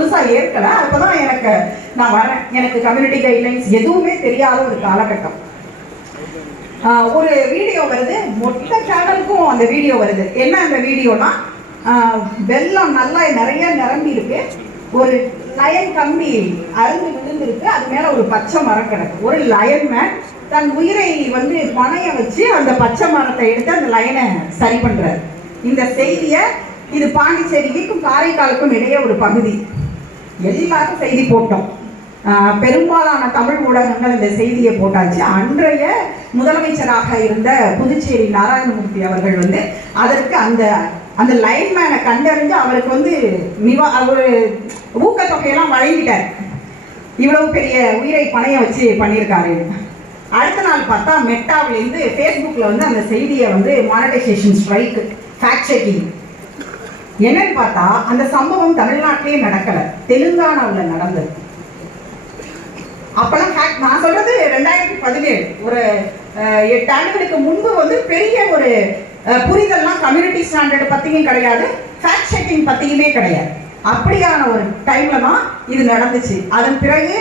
முழுசா ஏற்கல. அப்பதான் நான் வரேன். எனக்கு கம்யூனிட்டி கைட்லைன்ஸ் எதுவுமே தெரியாத ஒரு காலகட்டம். ஒரு வீடியோ வருது, மொத்த சேனலுக்கும் அந்த வீடியோ வருது. என்ன அந்த வீடியோனா, வெள்ளம் நல்லா நிறைய நிரம்பி இருக்கு, ஒரு லயன் கம்பி அருந்து விழுந்திருக்கு, அது மேல ஒரு பச்சை மரம் கிடக்கு. ஒரு லயன்மேன் தன் உயிரை பணைய வச்சு அந்த பச்சை மரத்தை எடுத்து அந்த லயனை சரி பண்றாரு. இந்த செய்தியை, இது பாண்டிச்சேரிக்கும் காரைக்காலுக்கும் இடையே ஒரு பகுதி, எல்லாரும் செய்தி போட்டோம். பெரும்பாலான தமிழ் ஊடகங்கள் இந்த செய்தியை போட்டாச்சு. அன்றைய முதலமைச்சராக இருந்த புதுச்சேரி நாராயணமூர்த்தி அவர்கள் அதற்கு அந்த லைன்மேனை கண்டறிஞ்சு அவருக்கு ஒரு ஊக்கத்தொகையெல்லாம் வழங்கிட்டார். இவ்வளவு பெரிய உயிரை பணைய வச்சு பண்ணியிருக்காரு. அடுத்த நாள் பார்த்தா மெட்டாவிலேருந்து ஃபேஸ்புக்கில் அந்த செய்தியை மானிட்டைசேஷன் ஸ்ட்ரைக், ஃபேக்ட் செக்கிங். என்னன்னு பார்த்தா அந்த சம்பவம் தமிழ்நாட்டிலே நடக்கலை, தெலுங்கானாவில் நடந்தது. அப்பெல்லாம் நான் சொல்றது 2017, ஒரு 8 ஆண்டுகளுக்கு முன்பு பெரிய ஒரு புரிதல்லாம் கம்யூனிட்டி ஸ்டாண்டர்ட் பத்தியும் கிடையாது, ஃபேக்ட் செக்கிங் பத்தியுமே கிடையாது. அப்படியான ஒரு டைம்ல தான் இது நடந்துச்சு. அதன் பிறகு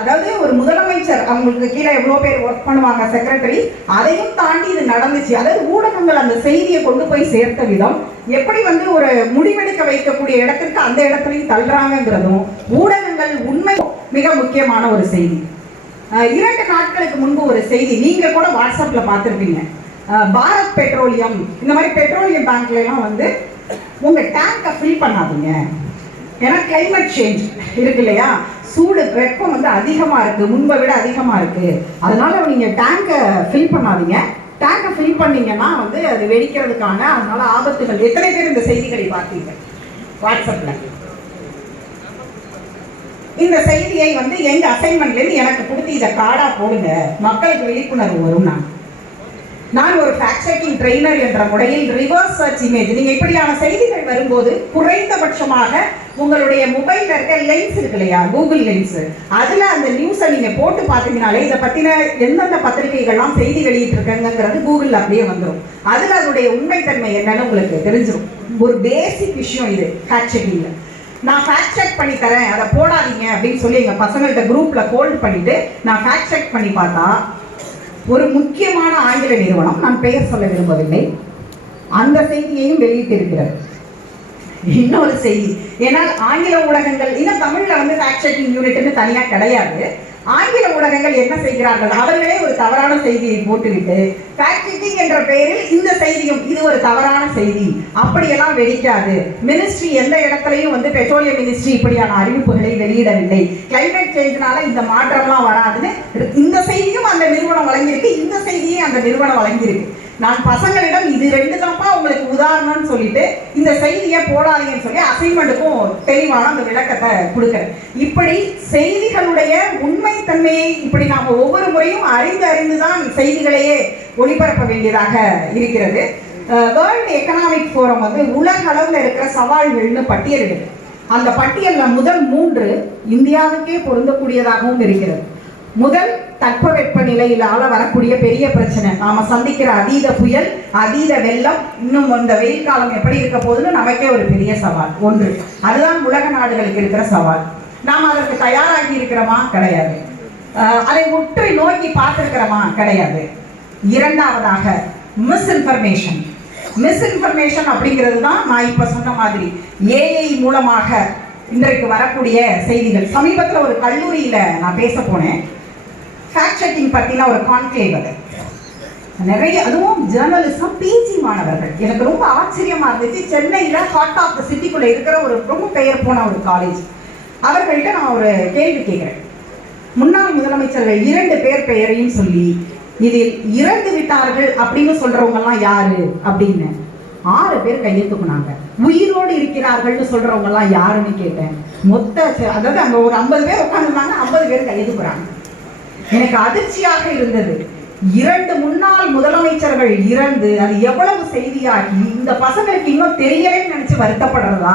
அதாவது ஒரு முதலமைச்சர், அவங்களுக்கு கீழே எவ்வளோ பேர் ஒர்க் பண்ணுவாங்க, செக்ரட்டரி, அதையும் தாண்டி இது நடந்துச்சு. அதாவது ஊடகங்கள் அந்த செய்தியை கொண்டு போய் சேர்த்த விதம், எப்படி ஒரு முடிவெடுக்க வைக்கக்கூடிய இடத்திற்கு அந்த இடத்துலையும் தள்ளுறாங்கிறதும், ஊடகங்கள் உண்மை மிக முக்கியமான ஒரு செய்தி. 2 நாட்களுக்கு முன்பு ஒரு செய்தி நீங்க கூட வாட்ஸ்அப்ல பார்த்துருப்பீங்க. பாரத் பெட்ரோலியம், இந்த மாதிரி பெட்ரோலியம் பேங்க்ல எல்லாம் உங்க டேங்கை ஃபில் பண்ணாதீங்க, ஏன்னா கிளைமேட் சேஞ்ச் இருக்கு இல்லையா, சூடு வெப்பம் அதிகமா இருக்கு, முன்பை விட அதிகமா இருக்கு, அதனால நீங்க டேங்கை ஃபில் பண்ணாதீங்க. டேங்கை ஃபில் பண்ணீங்கன்னா அது வெடிக்கிறதுக்கான அதனால ஆபத்துகள். எத்தனை பேர் இந்த செய்திகளை பார்த்தீங்க வாட்ஸ்அப்ல? இந்த செய்தியை எங்க அசைன்மெண்ட்ல இருந்து எனக்கு கொடுத்து இதை கார்டா போடுங்க, மக்களுக்கு விழிப்புணர்வு வரும். நான் ஒரு ஃபேக்ட் செக்கிங் ட்ரெய்னர் என்ற முறையில் ரிவர்ஸ் சர்ச் இமேஜ், நீங்க இப்படியான செய்திகள் வரும்போது குறைந்தபட்சமாக உங்களுடைய மொபைல்ல இருக்க லென்ஸ் இருக்கு இல்லையா, கூகுள் லென்ஸ், அதுல அந்த நியூஸை நீங்க போட்டு பார்த்தீங்கனாலே இதை பத்தின எந்தெந்த பத்திரிகைகள்லாம் செய்தி வெளியிட்டு இருக்காங்கிறது கூகுள்ல அப்படியே வந்துடும். அதுல அதனுடைய உண்மைத்தன்மை என்னன்னு உங்களுக்கு தெரிஞ்சிடும். ஒரு பேசிக் விஷயம் இது ஃபேக்ட் செக்கிங்ல. நான் ஃபேக்ட் செக் பண்ணி தரேன், அதை போடாதீங்க அப்படின்னு சொல்லி எங்க பசங்கள்ட்ட குரூப்ல ஹோல்ட் பண்ணிட்டு நான் ஃபேக்ட் செக் பண்ணி பார்த்தா, ஒரு முக்கியமான ஆங்கில நிறுவனம், நான் பெயர் சொல்ல விரும்பவில்லை, அந்த செய்தியையும் வெளியிட்டு இருக்கிறது. இன்னொரு செய்தி, ஏன்னால் ஆங்கில ஊடகங்கள் இன்னும் தமிழ்ல ஃபேக்ட் செக்கிங் யூனிட்னு தனியா கிடையாது. ஆங்கில ஊடகங்கள் என்ன செய்கிறார்கள், அவர்களே ஒரு தவறான செய்தியை போட்டுவிட்டு ஃபேக்ட் செக்கிங் என்ற பெயரில் இந்த செய்தியும் இது ஒரு தவறான செய்தி, அப்படியெல்லாம் வெடிக்காது, மினிஸ்ட்ரி எந்த இடத்துலையும் பெட்ரோலியம் மினிஸ்ட்ரி இப்படியான அறிவிப்புகளை வெளியிடவில்லை, கிளைமேட் சேஞ்ச்னால இந்த மாற்றம்லாம் வராதுன்னு இந்த செய்தியும் அந்த நிறுவனம் வழங்கியிருக்கு, இந்த செய்தியை அந்த நிறுவனம் வழங்கியிருக்கு. நான் பசங்களிடம் இது 2 தான்ப்பா உங்களுக்கு உதாரணம்னு சொல்லிட்டு இந்த செய்தியை போடாதீங்கன்னு சொல்லி அசைன்மெண்ட்டுக்கும் தெளிவான அந்த விளக்கத்தை கொடுக்குறேன். இப்படி செய்திகளுடைய உண்மைத்தன்மையை இப்படி நாம் ஒவ்வொரு முறையும் அறிந்துதான் செய்திகளையே ஒளிபரப்ப வேண்டியதாக இருக்கிறது. வேர்ல்டு எக்கனாமிக் ஃபோரம் உலக அளவில் இருக்கிற சவால்கள்னு பட்டியலிடுது. அந்த பட்டியலில் முதல் 3 இந்தியாவுக்கே பொருந்தக்கூடியதாகவும் இருக்கிறது. முதல், தட்பவெப்ப நிலையிலால வரக்கூடிய பெரிய பிரச்சனை, நாம சந்திக்கிற அதீத புயல், அதீத வெள்ளம், இன்னும் இந்த வெயில் காலம் எப்படி இருக்க போகுதுன்னு நமக்கே ஒரு பெரிய சவால். ஒன்று, அதுதான் உலக நாடுகளுக்கு இருக்கிற சவால். நாம் அதற்கு தயாராகி இருக்கிறோமா? கிடையாது. அதை உற்று நோக்கி பார்த்திருக்கிறோமா? கிடையாது. இரண்டாவதாக மிஸ்இன்ஃபர்மேஷன். மிஸ்இன்ஃபர்மேஷன் அப்படிங்கிறது தான் நான் இப்ப சொன்ன மாதிரி ஏஐ மூலமாக இன்றைக்கு வரக்கூடிய செய்திகள். சமீபத்தில் ஒரு கல்லூரியில நான் பேச போனேன், ஃபேக்ட் செக்கிங் பத்தின ஒரு கான்க்ளேவ். அது நிறைய, அதுவும் ஜேர்னலிசம் பிஜி மாணவர்கள். எனக்கு ரொம்ப ஆச்சரியமா இருந்துச்சு. சென்னையில ஹார்ட் ஆஃப் த சிட்டிக்குள்ள இருக்கிற ஒரு ரொம்ப பெயர் போன ஒரு காலேஜ். அவர்கள்ட்ட நான் ஒரு கேள்வி கேட்கிறேன். முன்னாள் முதலமைச்சர்கள் 2 பேர் பெயரையும் சொல்லி இதில் இறந்து விட்டார்கள் அப்படின்னு சொல்றவங்க எல்லாம் யாரு அப்படின்னு 6 பேர் கையை தூக்குனாங்க. உயிரோடு இருக்கிறார்கள்னு சொல்றவங்க எல்லாம் யாருன்னு கேட்டேன். அதாவது அங்க ஒரு 50 பேர் உட்காந்துருந்தாங்க, 50 பேர் கையை தூக்குறாங்க. எனக்கு அதிர்ச்சியாக இருந்தது. 2 முன்னாள் முதலமைச்சர்கள் இறந்து அது எவ்வளவு செய்தியாகி இந்த பசங்களுக்கு இன்னும் தெரியலன்னு நினைச்சு வருத்தப்படுறதா,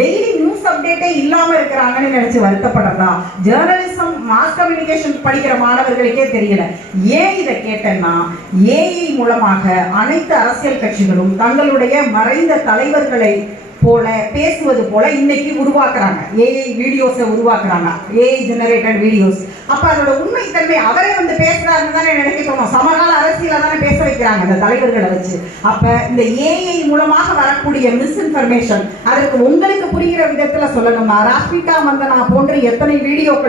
டெய்லி நியூஸ் அப்டேட்டே இல்லாம இருக்கிறாங்கன்னு நினைச்சு வருத்தப்படுறதா, ஜேர்னலிசம் மாஸ் கம்யூனிகேஷன் படிக்கிற மாணவர்களுக்கே தெரியல. ஏன் இதை கேட்டேன்னா, ஏஐ மூலமாக அனைத்து அரசியல் கட்சிகளும் தங்களுடைய மறைந்த தலைவர்களை போல பேசுவது போல இன்னைக்கு உருவாக்குறாங்க. ஏஐ வீடியோஸை உருவாக்குறாங்க, ஏஐ ஜெனரேட்டட் வீடியோஸ். அப்ப அதோட உண்மைத்தன்மை அவரே வந்து பேசுறாருன்னு தானே நினைக்க தோணும். சமகால அரசியல தானே பேச வைக்கிறாங்க அந்த தலைவர்களை வச்சு. அப்ப இந்த ஏஐ மூலமாக வரக்கூடிய மிஸ்இன்ஃபர்மேஷன் அதற்கு உங்களுக்கு புரிகிற விதத்துல சொல்லணும்னா ராஷ்மிகா மந்தனா போன்ற எத்தனை வீடியோக்கள்